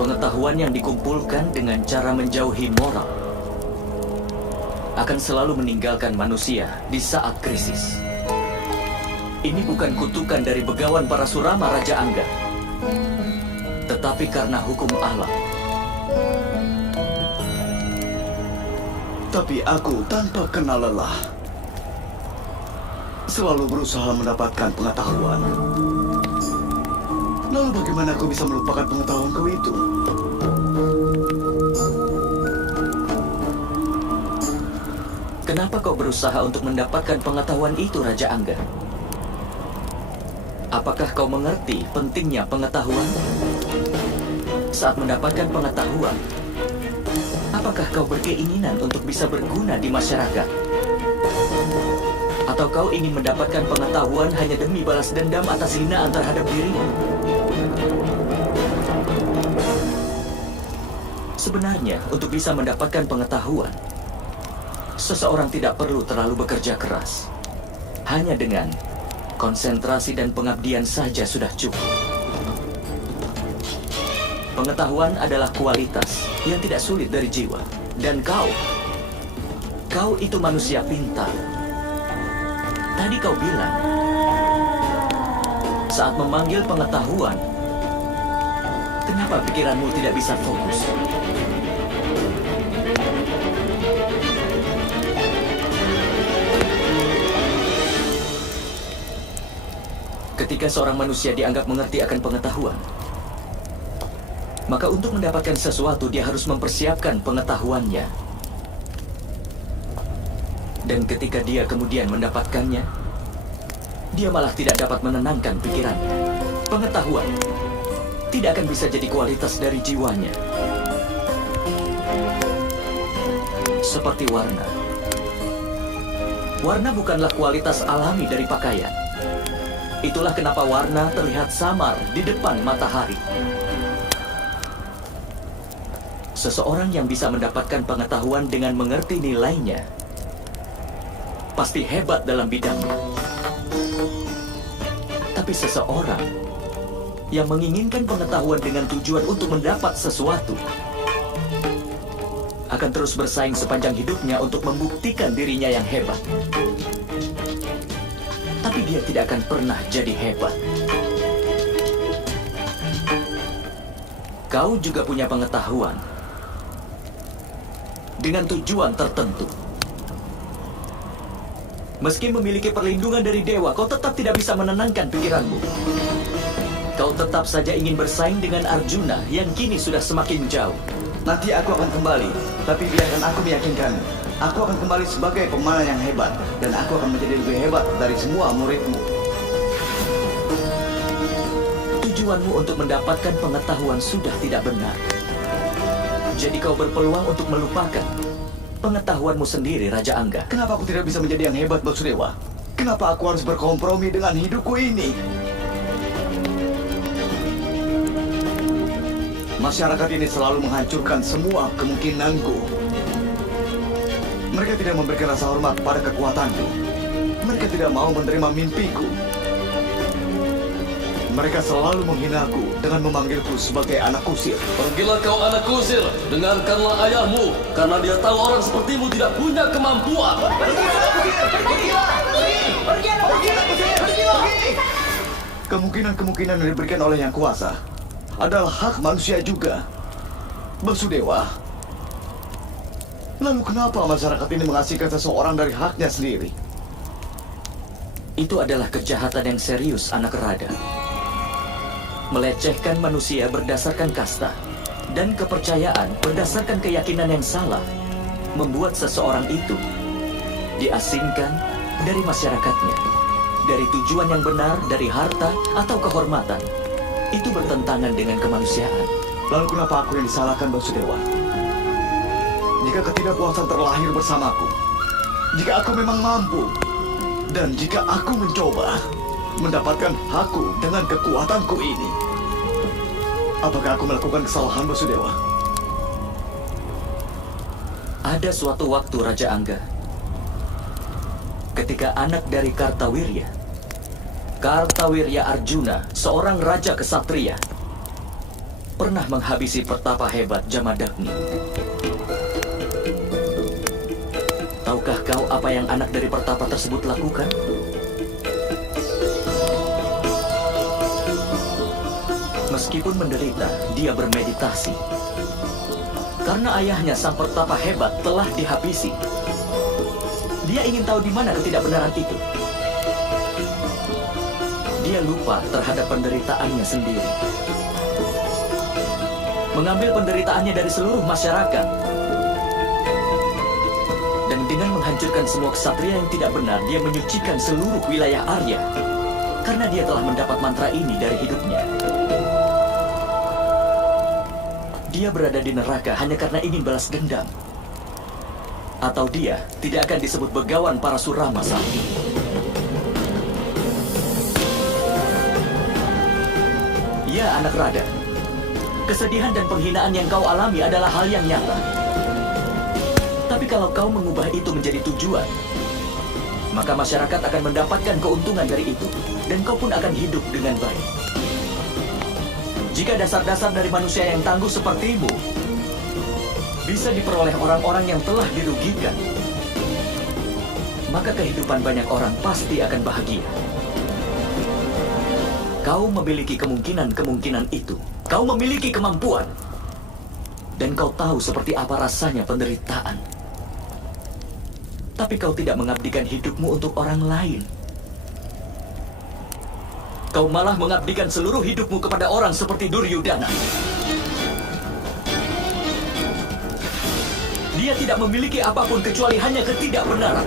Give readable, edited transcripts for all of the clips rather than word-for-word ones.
Pengetahuan yang dikumpulkan dengan cara menjauhi moral akan selalu meninggalkan manusia di saat krisis. Ini bukan kutukan dari begawan para Surama Raja Angga, tetapi karena hukum alam. Tapi aku tanpa kenal lelah selalu berusaha mendapatkan pengetahuan. Lalu bagaimana aku bisa melupakan pengetahuanku itu? Kenapa kau berusaha untuk mendapatkan pengetahuan itu, Raja Angga? Apakah kau mengerti pentingnya pengetahuan? Saat mendapatkan pengetahuan, apakah kau berkeinginan untuk bisa berguna di masyarakat? Atau kau ingin mendapatkan pengetahuan hanya demi balas dendam atas hinaan terhadap dirimu? Sebenarnya, untuk bisa mendapatkan pengetahuan, seseorang tidak perlu terlalu bekerja keras. Hanya dengan konsentrasi dan pengabdian saja sudah cukup. Pengetahuan adalah kualitas yang tidak sulit dari jiwa. Dan kau itu manusia pintar. Tadi kau bilang, saat memanggil pengetahuan, kenapa pikiranmu tidak bisa fokus? Ketika seorang manusia dianggap mengerti akan pengetahuan, maka untuk mendapatkan sesuatu dia harus mempersiapkan pengetahuannya. Dan ketika dia kemudian mendapatkannya, dia malah tidak dapat menenangkan pikirannya. Pengetahuan tidak akan bisa jadi kualitas dari jiwanya. Seperti warna. Warna bukanlah kualitas alami dari pakaian. Itulah kenapa warna terlihat samar di depan matahari. Seseorang yang bisa mendapatkan pengetahuan dengan mengerti nilainya pasti hebat dalam bidangnya. Tapi seseorang yang menginginkan pengetahuan dengan tujuan untuk mendapat sesuatu akan terus bersaing sepanjang hidupnya untuk membuktikan dirinya yang hebat. Tapi dia tidak akan pernah jadi hebat. Kau juga punya pengetahuan dengan tujuan tertentu. Meski memiliki perlindungan dari dewa, kau tetap tidak bisa menenangkan pikiranmu. Kau tetap saja ingin bersaing dengan Arjuna yang kini sudah semakin jauh. Nanti aku akan kembali, tapi biarkan aku meyakinkanmu. Aku akan kembali sebagai pemanah yang hebat, dan aku akan menjadi lebih hebat dari semua muridmu. Tujuanmu untuk mendapatkan pengetahuan sudah tidak benar. Jadi kau berpeluang untuk melupakan pengetahuanmu sendiri, Raja Angga. Kenapa aku tidak bisa menjadi yang hebat, Basudewa? Kenapa aku harus berkompromi dengan hidupku ini? Masyarakat ini selalu menghancurkan semua kemungkinanku. Mereka tidak memberikan rasa hormat pada kekuatanku. Mereka tidak mau menerima mimpiku. Mereka selalu menghinaku dengan memanggilku sebagai anak kusir. Pergilah kau anak kusir, dengarkanlah ayahmu, karena dia tahu orang sepertimu tidak punya kemampuan. Kemungkinan-kemungkinan yang diberikan oleh Yang Kuasa adalah hak manusia juga. Basudewa, lalu kenapa masyarakat ini mengasihkan seseorang dari haknya sendiri? Itu adalah kejahatan yang serius, anak Rada. Melecehkan manusia berdasarkan kasta dan kepercayaan berdasarkan keyakinan yang salah membuat seseorang itu diasingkan dari masyarakatnya, dari tujuan yang benar, dari harta atau kehormatan. Itu bertentangan dengan kemanusiaan. Lalu kenapa aku yang disalahkan, Basudewa? Jika ketidakpuasan terlahir bersamaku, jika aku memang mampu, dan jika aku mencoba mendapatkan hakku dengan kekuatanku ini, apakah aku melakukan kesalahan, Basudewa? Ada suatu waktu, Raja Angga, ketika anak dari Kartawirya Arjuna, seorang raja kesatria, pernah menghabisi pertapa hebat Jamadagni. Tahukah kau apa yang anak dari pertapa tersebut lakukan? Meskipun menderita, dia bermeditasi. Karena ayahnya sang pertapa hebat telah dihabisi. Dia ingin tahu di mana ketidakbenaran itu. Dia lupa terhadap penderitaannya sendiri. Mengambil penderitaannya dari seluruh masyarakat. Dan dengan menghancurkan semua ksatria yang tidak benar, dia menyucikan seluruh wilayah Arya. Karena dia telah mendapat mantra ini dari hidupnya. Dia berada di neraka hanya karena ingin balas dendam. Atau dia tidak akan disebut begawan para Surama saat ini. Ya, anak Rada. Kesedihan dan penghinaan yang kau alami adalah hal yang nyata. Tapi kalau kau mengubah itu menjadi tujuan, maka masyarakat akan mendapatkan keuntungan dari itu. Dan kau pun akan hidup dengan baik. Jika dasar-dasar dari manusia yang tangguh sepertimu bisa diperoleh orang-orang yang telah dirugikan, maka kehidupan banyak orang pasti akan bahagia. Kau memiliki kemungkinan itu. Kau memiliki kemampuan. Dan kau tahu seperti apa rasanya penderitaan. Tapi kau tidak mengabdikan hidupmu untuk orang lain. Kau malah mengabdikan seluruh hidupmu kepada orang seperti Duryudana. Dia tidak memiliki apapun kecuali hanya ketidakbenaran.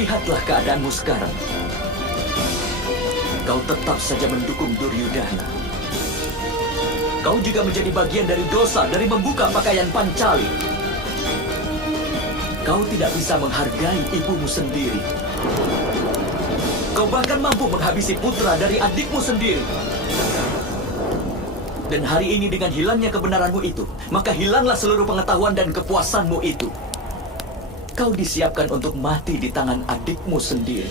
Lihatlah keadaanmu sekarang. Kau tetap saja mendukung Duryudana. Kau juga menjadi bagian dari dosa dari membuka pakaian Pancali. Kau tidak bisa menghargai ibumu sendiri. Kau bahkan mampu menghabisi putra dari adikmu sendiri. Dan hari ini dengan hilangnya kebenaranmu itu, maka hilanglah seluruh pengetahuan dan kepuasanmu itu. Kau disiapkan untuk mati di tangan adikmu sendiri.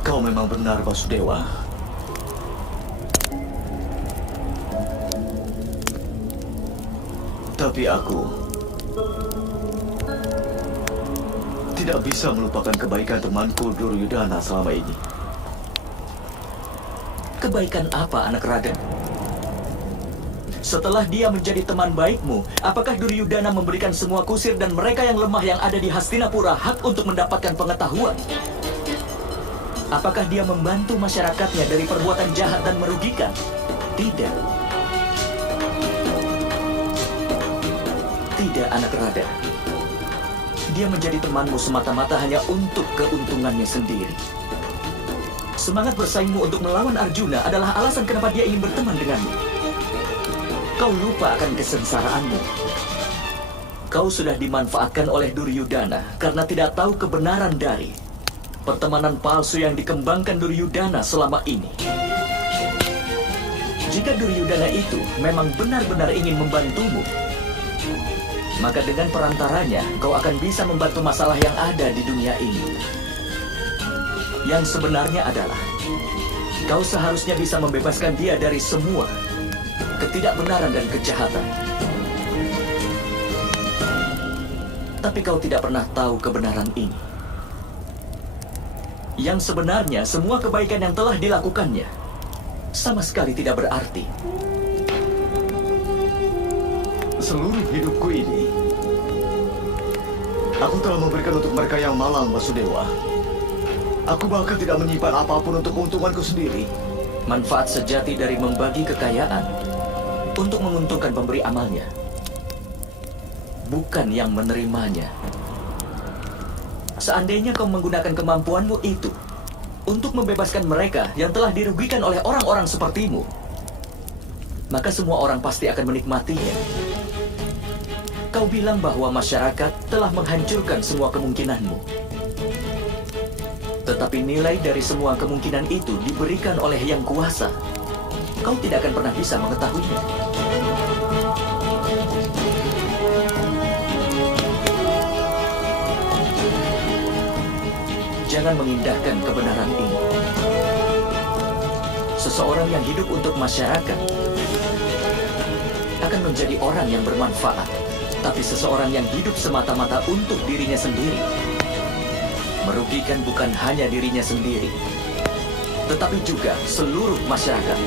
Kau memang benar, Basudewa. Tapi aku tidak bisa melupakan kebaikan temanku Duryudana selama ini. Kebaikan apa, anak Raden? Setelah dia menjadi teman baikmu, apakah Duryudana memberikan semua kusir dan mereka yang lemah yang ada di Hastinapura hak untuk mendapatkan pengetahuan? Apakah dia membantu masyarakatnya dari perbuatan jahat dan merugikan? Tidak. Tidak, anak Rada. Dia menjadi temanmu semata-mata hanya untuk keuntungannya sendiri. Semangat bersaingmu untuk melawan Arjuna adalah alasan kenapa dia ingin berteman denganmu. Kau lupa akan kesengsaraanmu. Kau sudah dimanfaatkan oleh Duryudana karena tidak tahu kebenaran dari pertemanan palsu yang dikembangkan Duryudana selama ini. Jika Duryudana itu memang benar-benar ingin membantumu, maka dengan perantaranya kau akan bisa membantu masalah yang ada di dunia ini. Yang sebenarnya adalah kau seharusnya bisa membebaskan dia dari semua ketidakbenaran dan kejahatan. Tapi kau tidak pernah tahu kebenaran ini. Yang sebenarnya semua kebaikan yang telah dilakukannya sama sekali tidak berarti. Seluruh hidupku ini, aku telah memberikan untuk mereka yang malang, Basudewa. Aku bahkan tidak menyimpan apapun untuk keuntunganku sendiri. Manfaat sejati dari membagi kekayaan untuk menguntungkan pemberi amalnya, bukan yang menerimanya. Seandainya kau menggunakan kemampuanmu itu untuk membebaskan mereka yang telah dirugikan oleh orang-orang sepertimu, maka semua orang pasti akan menikmatinya. Kau bilang bahwa masyarakat telah menghancurkan semua kemungkinanmu. Tetapi nilai dari semua kemungkinan itu diberikan oleh Yang Kuasa. Kau tidak akan pernah bisa mengetahuinya. Jangan mengindahkan kebenaran ini. Seseorang yang hidup untuk masyarakat akan menjadi orang yang bermanfaat. Tapi seseorang yang hidup semata-mata untuk dirinya sendiri merugikan bukan hanya dirinya sendiri, tetapi juga seluruh masyarakat.